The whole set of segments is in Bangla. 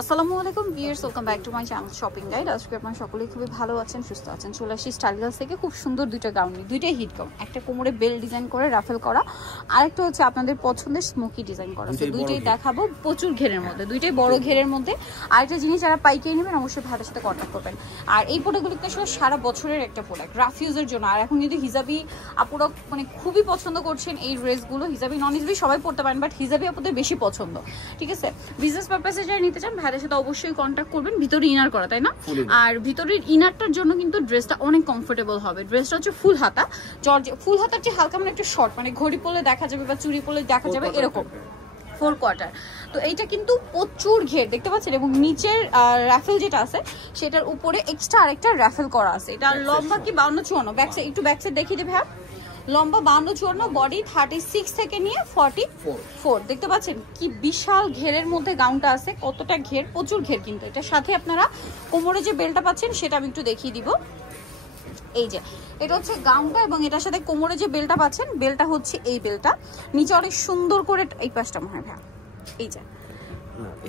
আসসালামু আলাইকুম viewers, welcome back to my channel shopping guide. আজকে আপনারা সকলেই খুবই ভালো আছেন, সুস্থ আছেন। চলে আসি স্টাইল গার্লস থেকে খুব সুন্দর দুইটা গাউন নিয়ে, দুইটাই হিট গাউন। একটা কোমরে বেল ডিজাইন করে রাফেল করা, আরেকটা হচ্ছে আপনাদের পছন্দের স্মোকি ডিজাইন করা। তো দুইটাই দেখাবো প্রচুর ঘেরের মধ্যে, দুইটাই বড় ঘেরের মধ্যে। আরেকটা জিনিস যারা পাইকারি নেবেন অবশ্যই ভাইয়ের সাথে কন্ট্যাক্ট করবেন। আর এই প্রোডাক্টগুলো আসলে সারা বছরের একটা প্রোডাক্ট, রাফ ইউজের জন্য। আর এখন কিন্তু হিজাবি আপুরা মানে খুবই পছন্দ করছেন এই ড্রেসগুলো। হিজাবি নন হিজাবি সবাই পড়তে পারেন, বাট হিজাবি আপুদের বেশি পছন্দ। ঠিক আছে, বিজনেস পারপাসে যারা নিতে চান ভাইয়ের সাথে অবশ্যই কন্ট্যাক্ট করবেন। ভিতরে ইনার করা, তাই না? আর ভিতরের ইনারটার জন্য কিন্তু ড্রেসটা অনেক কমফোর্টেবল হবে। ড্রেসটা হচ্ছে ফুল হাতা, জর্জ ফুল হাতার যে হালকা মানে একটা শর্ট, মানে ঘড়ি পরলে দেখা যাবে বা চুড়ি পরলে দেখা যাবে এরকম 4 কোয়ার্টার। তো এইটা কিন্তু প্রচুর ঘের দেখতে পাচ্ছেন, এবং নিচের রাফেল যেটা আছে সেটার উপরে এক্সট্রা আরেকটা রাফেল করা আছে। এটা লম্বা কি 52-54, ব্যাক সাইড একটু ব্যাক সাইড দেখিয়ে দেবে। হ্যাঁ, লম্বা 52-54, বডি 36 থেকে নিয়ে 44। দেখতে পাচ্ছেন কি বিশাল ঘেরের মধ্যে গাউনটা আছে, কতটা ঘের, প্রচুর ঘের। কিন্তু এটার সাথে আপনারা কোমরে যে বেলটা পাচ্ছেন সেটা আমি একটু দেখিয়ে দিব। এই যে এটা হচ্ছে গাউনটা, এবং এটার সাথে কোমরে যে বেলটা পাচ্ছেন, বেলটা হচ্ছে এই বেলটা। নিচে অনেক সুন্দর করে এই পাশটা মনে হয় ভাই, এই যে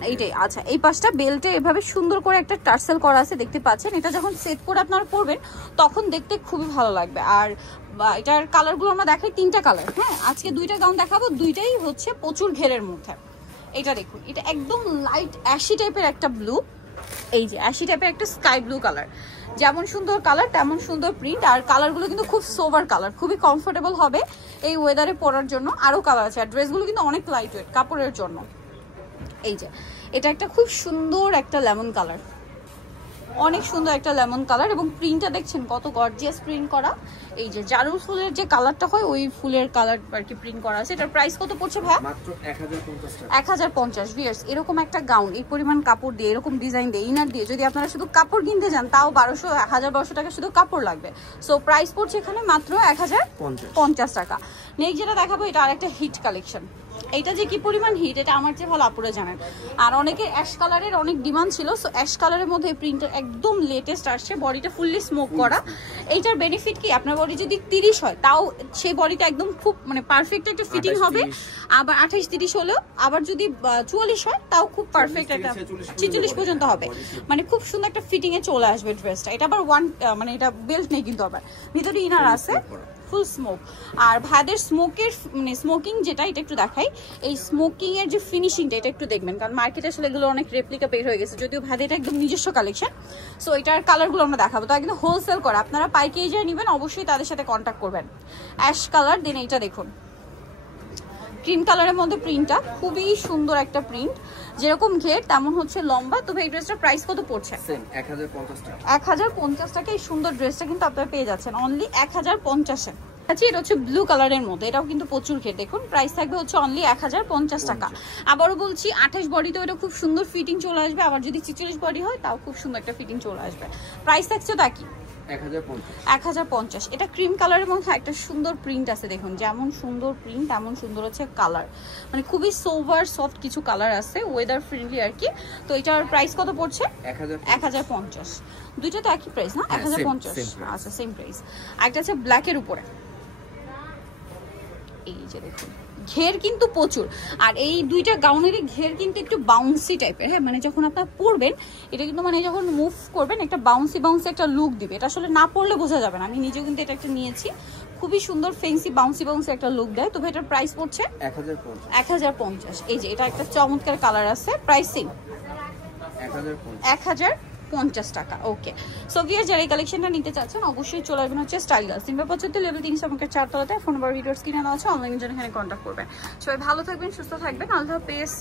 এইটাই, আচ্ছা এই পাশটা বেল্টে এভাবে সুন্দর করে একটা টার্সেল করা আছে দেখতে পাচ্ছেন। এটা যখন সেট করে আপনারা পরবেন তখন দেখতে খুবই ভালো লাগবে। আর এটার কালারগুলো আমরা দেখাই, 3টা কালার। হ্যাঁ, আজকে 2টা গাউন দেখাবো, দুইটাই হচ্ছে প্রচুর ঘেরের মধ্যে। এটা দেখুন, এটা একদম লাইট অ্যাশি টাইপের একটা ব্লু, এই যে অ্যাশি টাইপের একটা স্কাই ব্লু কালার। যেমন সুন্দর কালার তেমন সুন্দর প্রিন্ট। আর কালারগুলো কিন্তু খুব সোভার কালার, খুবই কমফোর্টেবল হবে এই ওয়েদারে পরার জন্য। আরও কালার আছে, আর ড্রেসগুলো কিন্তু অনেক লাইট ওয়েট কাপড়ের জন্য। এই যে এটা একটা খুব সুন্দর একটা লেমন কালার, অনেক সুন্দর একটা লেমন কালার, এবং প্রিন্টটা দেখছেন কত গর্জিয়াস প্রিন্ট করা। এই যে জারুল ফুলের যে কালারটা হয় ওই ফুলের কালার আর কি প্রিন্ট করা আছে। এটার প্রাইস কত পড়ছে ভাই? মাত্র 1050 টাকা। 1050। ভিউয়ার্স, এরকম একটা গাউন এই পরিমাণ কাপড় দিয়ে, এরকম ডিজাইন দিয়ে, ইনার দিয়ে যদি আপনারা শুধু কাপড় কিনতে যান তাও 1200 টাকা শুধু কাপড় লাগবে। সো প্রাইস পড়ছে এখানে মাত্র 1050 টাকা। নেক্সট যেটা দেখাবো, এটা আরেকটা হিট কালেকশন। এইটা যে কি পরিমাণ হিট এটা আমার চেয়ে ভালো আপুরা জানেন। আর অনেকের অ্যাশ কালারের অনেক ডিমান্ড ছিল, সো অ্যাশ কালারের মধ্যে প্রিন্টার একদম লেটেস্ট আসছে। বডিটা ফুললি স্মোক করা। এইটার বেনিফিট কি, আপনার বডি যদি 30 হয় তাও সেই বডিটা একদম খুব মানে পারফেক্ট একটা ফিটিং হবে। আবার 28-30 হলেও, আবার যদি 44 হয় তাও খুব পারফেক্ট একটা 46 পর্যন্ত হবে, মানে খুব সুন্দর একটা ফিটিং এ চলে আসবে ড্রেসটা। এটা আবার মানে এটা বেল্ট নেই কিন্তু, আবার ভিতরে ইনার আছে, ফুল স্মোক। আর ভাইদের স্মোকের মানে স্মোকিং যেটা, এটা একটু দেখাই। এই স্মোকিং এর যে ফিনিশিংটা এটা একটু দেখবেন, কারণ মার্কেটে আসলে এগুলো অনেক রেপ্লিকা বের হয়ে গেছে, যদিও ভাইদের এটা একদম নিজস্ব কালেকশন। সো এটার কালারগুলো আমরা দেখাবো। তো একদম হোলসেল করা, আপনারা পাইকারি যারা নেবেন অবশ্যই তাদের সাথে কন্ট্যাক্ট করবেন। অ্যাশ কালার, দেন এইটা দেখুন ক্রিম কালারের মধ্যে প্রিন্টটা খুবই সুন্দর একটা প্রিন্ট, যেরকম ঘের তেমন হচ্ছে লম্বা। তবে এই ড্রেসটার প্রাইস কত পড়ছে? 1050 টাকা। 1050 টাকা এই সুন্দর ড্রেসটা কিন্তু আপনারা পেয়ে যাচ্ছেন অনলি 1050-এ। আচ্ছা, এটা হচ্ছে ব্লু কালারের মধ্যে, এটাও কিন্তু প্রচুর ঘের। দেখুন প্রাইস থাকবে হচ্ছে অনলি 1050 টাকা। আবারও বলছি 28 বডিতে এটা খুব সুন্দর ফিটিং চলে আসবে, আবার যদি 46 বডি হয় তাও খুব সুন্দর একটা ফিটিং চলে আসবে। প্রাইস থাকছে তো একই, 1050। এটা ক্রিম কালারের মধ্যে একটা সুন্দর প্রিন্ট আছে, দেখুন যেমন সুন্দর প্রিন্ট তেমন সুন্দর হচ্ছে কালার, মানে খুবই সোভার সফট কিছু কালার আছে, ওয়েদার ফ্রেন্ডলি আর কি। তো এটার প্রাইস কত পড়ছে? 1050। দুইটা তো একই প্রাইস না? 1050। আচ্ছা, সেম প্রাইস। একটা আছে ব্ল্যাকের উপরে, এই যে দেখুন ঘের কিন্তু প্রচুর। আর এই দুইটা গাউনেরই ঘের কিন্তু একটু বাউন্সি টাইপের। হ্যাঁ, মানে যখন আপনারা পরবেন এটা কিন্তু মানে যখন মুভ করবেন একটা বাউন্সি একটা লুক দিবে। এটা আসলে না পরলে বোঝা যাবে না। আমি নিজেও কিন্তু এটা একটা নিয়েছি, খুবই সুন্দর ফেন্সি বাউন্সি একটা লুক দেয়। তবে এটার প্রাইস পড়ছে 1050। এই যে এটা একটা চমৎকার কালার আছে, প্রাইস সেম 1050 টাকা। ওকে, সো ভিউয়ার্স যারা এই কালেকশনটা নিতে চাচ্ছেন অবশ্যই চলে আসবেন হচ্ছে স্টাইল গার্লস, সিম্বা 75 লেভেল 3 আমাকে 4 তলাতে। ফোন নাম্বার ভিডিওর স্ক্রিনে দেওয়া আছে, অনলাইনের জন্য এখানে কন্ট্যাক্ট করবেন। সবাই ভালো থাকবেন, সুস্থ থাকবেন, আল্লাহ হাফেজ।